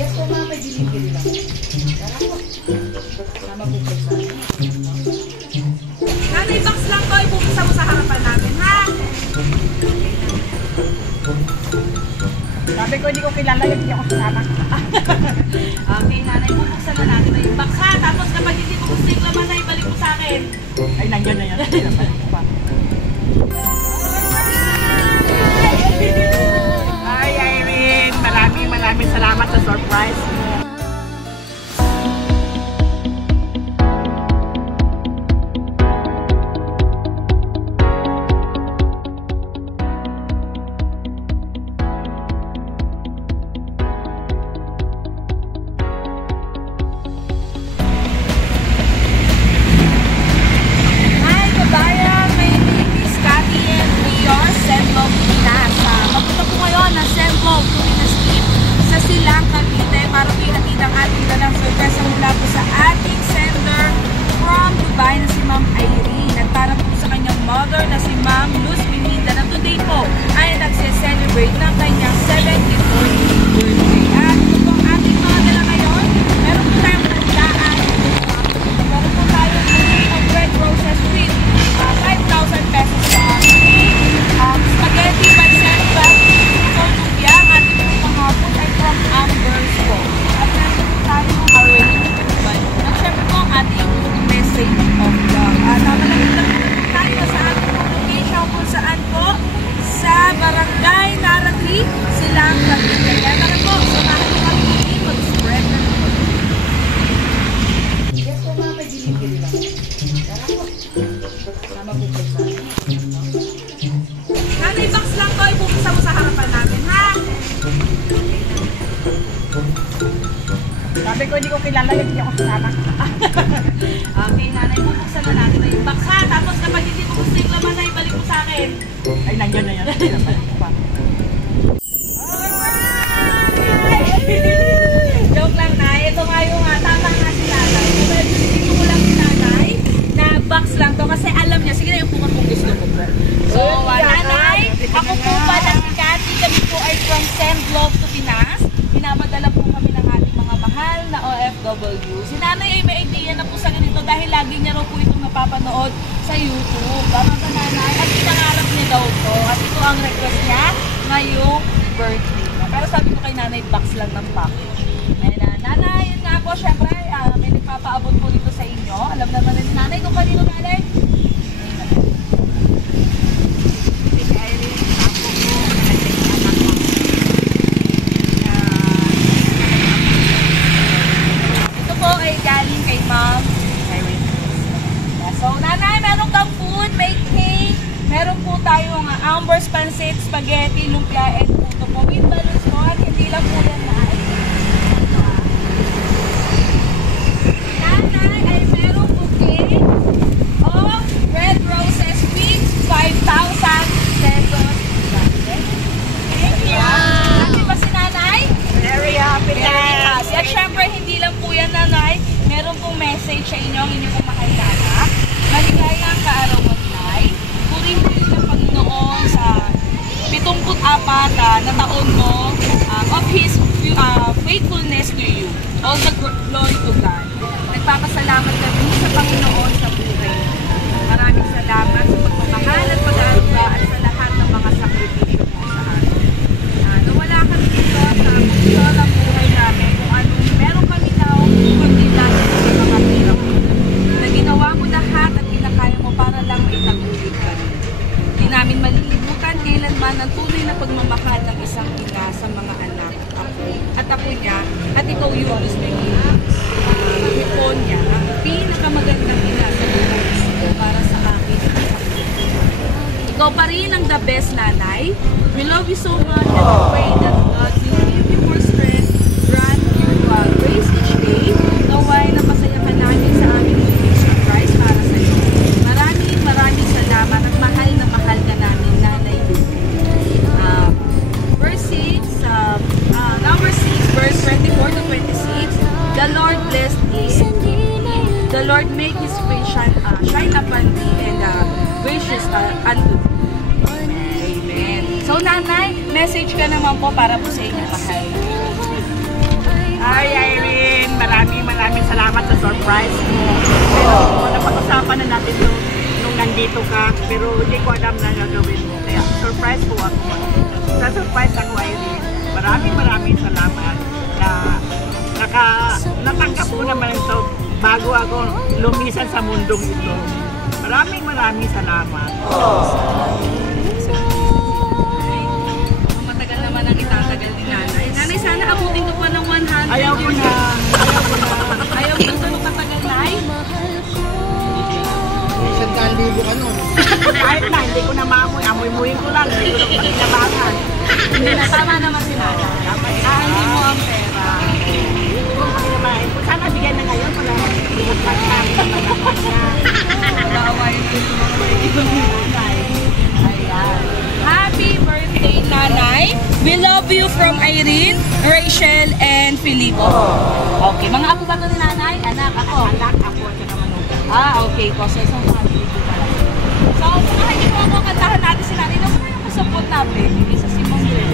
Yes po ma'am, may delivery lang. Tara po. Sama po po sa amin. Nanay, box lang to. Ipupisa mo sa harapan namin, ha? Sabi ko hindi ko kilala, hindi ako kasama. Okay, nanay, bubuksan na natin na yung box, ha? Tapos kapag hindi mo gusto yung laman na ibalik mo sa akin. Ay, nandiyan na yan. Hi Irene, maraming salamat sa surprise. Nanay, box lang to. Ipupisa mo sa harapan namin, ha? Sabi ko hindi ko kilala, hindi ako kasama. Okay, nanay, bubuksan na natin na yung box, ha? Tapos kapag hindi mo gusto yung laman na ibalik mo sa akin. Ay, nandiyan na yan. Joke lang, nay. Ito nga yung tama nga si nanay. Dito ko lang si nanay na box lang to kasi alam niya. Sige na yung kung gusto ko po. So, nanay, ako po pala si Cathy. Kami po ay from Send Love to Pinas. Pinapadala po kami ng ating mga mahal na OFW. Si nanay ay may idea na po sa ganito dahil lagi niya raw po itong napapanood sa YouTube. Tama ba nanay? At pinangarap niya daw po. At ito ang request niya ngayong birthday. Pero sabi ko kay nanay, box lang ng package. Nanay, yun nga po, syempre, may nagpapaabot po dito sa inyo. Alam naman na ni nanay kung kanino nanay. Ito po ay galing kay Ma'am Irene. So, nanay, meron kang food, may cake, meron po tayong Amber's pancit, spaghetti, lumpia, and puto po. With balloons po, at hindi lang po yan na. Nanay ay merong bouquet of red roses with 5,000 pesos. Thank you. Happy ba si nanay? Very happy. Very happy. At syempre, hindi lang po yan nanay. Meron pong message sa inyo, ang inyong kumakilala. Maligayang kaarawan nay. Purihin ng Panginoon sa 74 na taon mo of His faithfulness to you. All the glory to God. Nagpapasalamat kami sa Panginoon sa buhay. Maraming salamat sa pagmamahal at pag-aarugaan sa lahat ng mga sakripisyo mo sa atin. Nawala kami dito sa mundo ng buhay namin kung ano meron kami daw kundi dahil sa mga hirap mo. Na ginawa mo lahat at kinakaya mo para lang maitaguyod kami. Hindi namin malilimutan kailanman ang tunay na pagmamahal ng isang ina sa mga anak. At ako niya, at ikaw yung gusto niya. Ipon niya, ang pinakamagandang ina sa buhay para sa akin. Ikaw pa rin ang the best nanay. We love you so much and we pray that God will give you more strength, grant you grace each day. Naway na pasaya ka namin sa aming surprise para sa iyo. Maraming salamat at mahal na mahal ka namin, Nanay Lupe. Number 6, verse 24 to 26. The Lord bless thee. The Lord make His face shine upon thee and gracious unto thee. Amen. So, nanay, message ka naman po para po sa inyo mahal. nandito ka, pero hindi ko alam na gagawin mo. Kaya surprise po ako. Sa-surprise ako, Irene. Maraming salamat na natanggap ko naman ito bago ako lumisan sa mundong ito. Maraming salamat. Matagal naman ang itatagal ni nanay. Nanay, sana abutin ko pa ng 100. Ayaw ko na. Ayaw ko na matagal, Nay. Isang daan libo ka nun. Kahit na, hindi ko na maamoy. Amoy-muyin ko lang. Hindi ko na pakinabangan. Hindi na, tama naman si nanay. Hindi mo ang pera. Pakinabangan. Sana bigyan na ngayon. Wala lumutpat na. Bawain ko yung Ayan. Happy birthday, nanay. We love you from Irene, Rachel, and Filippo. Okay, mga apo ba ito ni nanay? Anak, ako. Anak ako. Ito naman ako. Okay po. So, isang family ko pala. So, punahin niyo po ako, kantahan natin si nanay. Nasa yung kasapot natin? Isa si Mom Glenn.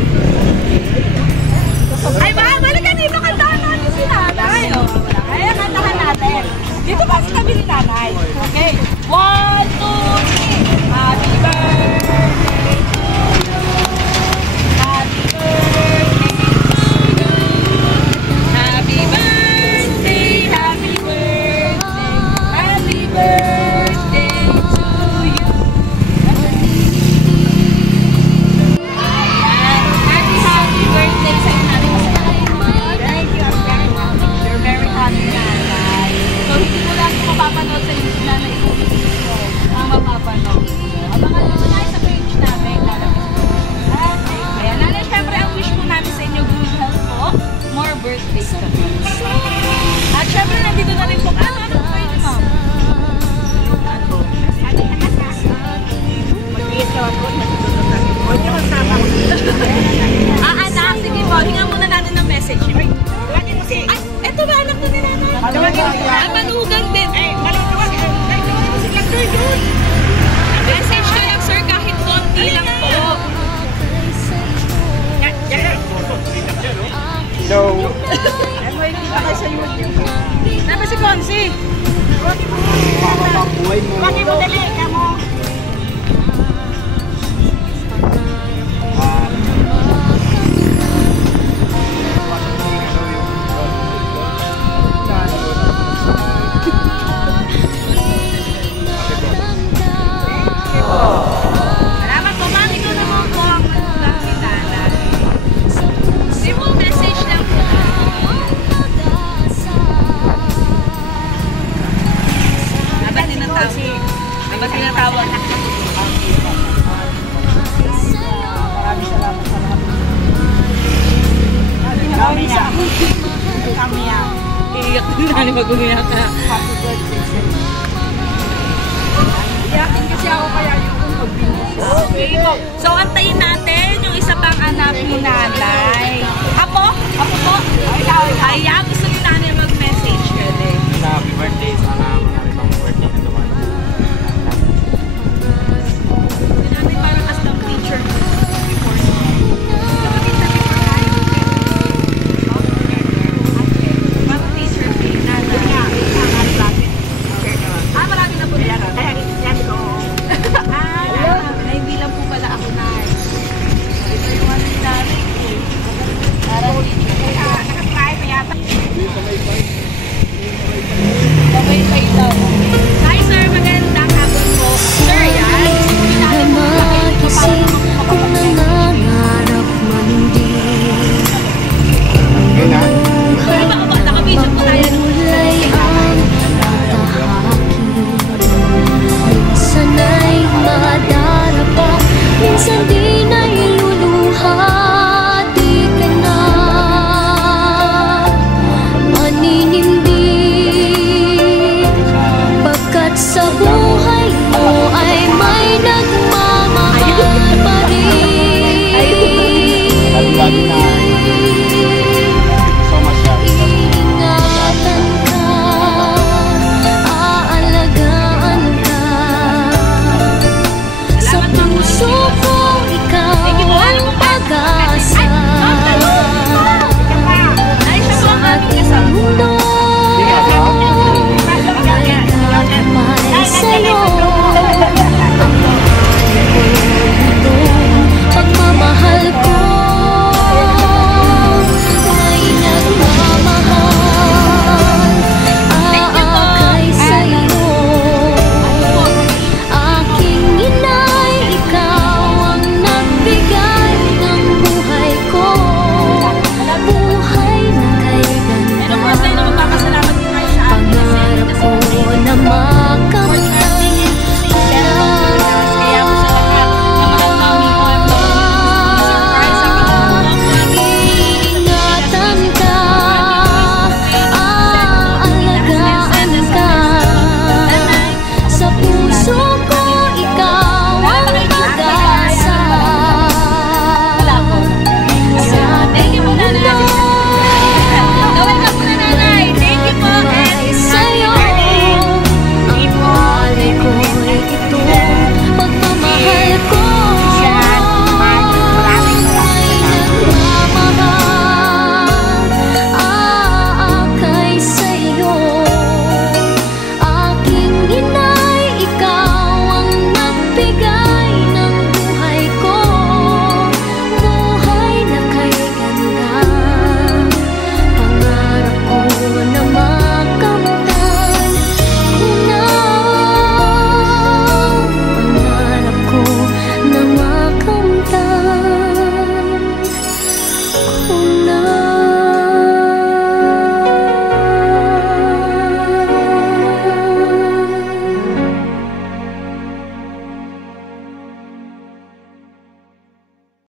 Ay, balik dito, kantahan natin si nanay. Ay, kantahan natin. Dito ba sa tabi ni nanay? Okay. 1, 2, 3. Happy birthday to you. Happy birthday to you. Happy birthday, happy birthday, happy birthday to you. Ayan. Happy birthday sa inyo. Thank you very much. You're very happy, nanay. So, hindi ko lang mapapanood sa YouTube na ito. Ang mapapanood. Abangan nyo na sa page namin. Okay. Ayan, nanay, syempre ang wish po namin sa inyo, good health po, more birthdays to come. At syempre, nandito na rin po. Ano po kayo ni Ma'am? Mag-iit ka ako. Natutulog kami. O, hindi ko sama. Anak, sige po. Hingan muna natin ng message. Lagi mo si... Ay, eto ba anak to ni nanay? Manugang din. Malugang. Ay, tawagin mo si Lagdoy yun. Message ko lang, sir, kahit konti lang po. So, May kita kayo sa YouTube. Nama si Consi. makakapang buhay mo. Lagi mo dali. Kamo. Salamat po, ma'am. Ikaw naman po ang manugang ni nanay. Simple message lang po. Dapat tinatawag. Dapat tinatawag. Maraming salamat sa lahat. Kami na. Kami na. Iiyak din nanay mag-umiyak ka. Happy birthday sa inyo. Iyakin kasi ako kaya yung pagbinis. Okay po. So, antayin natin yung isa pang anak ni nanay. Apo? Apo po?